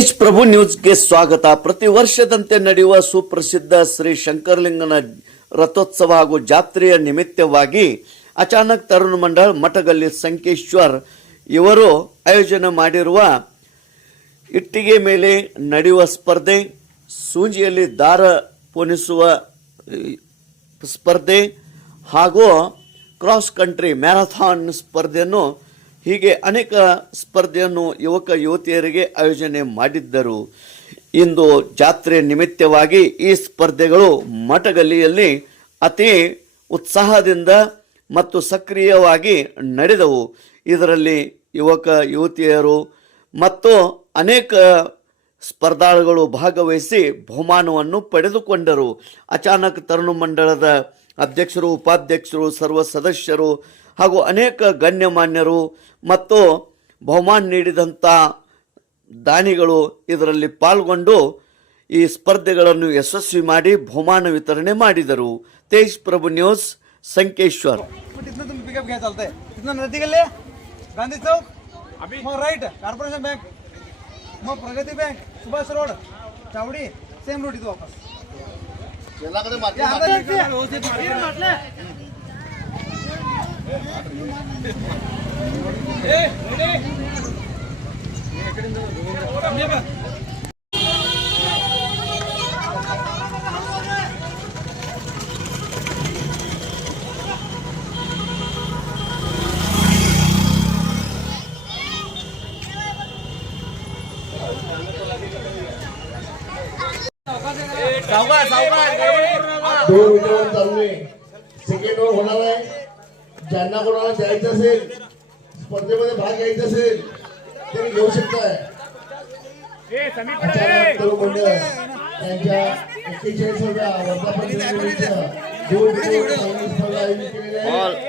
ತೇಜ್ ಪ್ರಭು ನ್ಯೂಸ್ಗೆ ಸ್ವಾಗತ. ಪ್ರತಿ ವರ್ಷದಂತೆ ನಡೆಯುವ ಸುಪ್ರಸಿದ್ಧ ಶ್ರೀ ಶಂಕರಲಿಂಗನ ರಥೋತ್ಸವ ಹಾಗೂ ಜಾತ್ರೆಯ ನಿಮಿತ್ತವಾಗಿ ಅಚಾನಕ್ ತರುಣ ಮಂಡಳ ಮಠಗಲ್ಲಿ ಸಂಕೇಶ್ವರ್ ಇವರು ಆಯೋಜನೆ ಮಾಡಿರುವ ಇಟ್ಟಿಗೆ ಮೇಲೆ ನಡೆಯುವ ಸ್ಪರ್ಧೆ, ಸೂಜಿಯಲ್ಲಿ ದಾರ ಪೋಣಿಸುವ ಸ್ಪರ್ಧೆ ಹಾಗೂ ಕ್ರಾಸ್ ಕಂಟ್ರಿ ಮ್ಯಾರಥಾನ್ ಸ್ಪರ್ಧೆಯನ್ನು ಹೀಗೆ ಅನೇಕ ಸ್ಪರ್ಧೆಯನ್ನು ಯುವಕ ಯುವತಿಯರಿಗೆ ಆಯೋಜನೆ ಮಾಡಿದ್ದರು. ಇಂದು ಜಾತ್ರೆ ನಿಮಿತ್ತವಾಗಿ ಈ ಸ್ಪರ್ಧೆಗಳು ಮಠಗಲ್ಲಿಯಲ್ಲಿ ಅತಿ ಉತ್ಸಾಹದಿಂದ ಮತ್ತು ಸಕ್ರಿಯವಾಗಿ ನಡೆದವು. ಇದರಲ್ಲಿ ಯುವಕ ಯುವತಿಯರು ಮತ್ತು ಅನೇಕ ಸ್ಪರ್ಧಾಳುಗಳು ಭಾಗವಹಿಸಿ ಬಹುಮಾನವನ್ನು ಪಡೆದುಕೊಂಡರು. ಅಚಾನಕ್ ತರುಣ ಮಂಡಳದ ಅಧ್ಯಕ್ಷರು, ಉಪಾಧ್ಯಕ್ಷರು, ಸರ್ವ ಸದಸ್ಯರು ಹಾಗೂ ಅನೇಕ ಗಣ್ಯಮಾನ್ಯರು ಮತ್ತು ಬಹುಮಾನ ನೀಡಿದಂಥ ದಾನಿಗಳು ಇದರಲ್ಲಿ ಪಾಲ್ಗೊಂಡು ಈ ಸ್ಪರ್ಧೆಗಳನ್ನು ಯಶಸ್ವಿ ಮಾಡಿ ಬಹುಮಾನ ವಿತರಣೆ ಮಾಡಿದರು. Tej Prabhu news Sankeshwar. Gandhi Chowk right Corporation Bank Pragati bank road same इथे. दोन विकेटवर चालू आहे सेकंड ओव्हर होणार आहे ज्यांना कोणाला द्यायचं असेल स्पर्धेमध्ये भाग घ्यायचा असेल त्यांनी घेऊ शकताय. अचानक तरुण मंडळ यांच्या एक्केचाळीसाव्या वर्धापन दिनानिमित्त दोन स्पर्धा आयोजित केलेली आहे.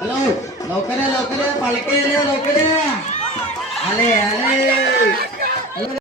हॅलो लवकर या लवकर या पालखी आले लवकर या आले आले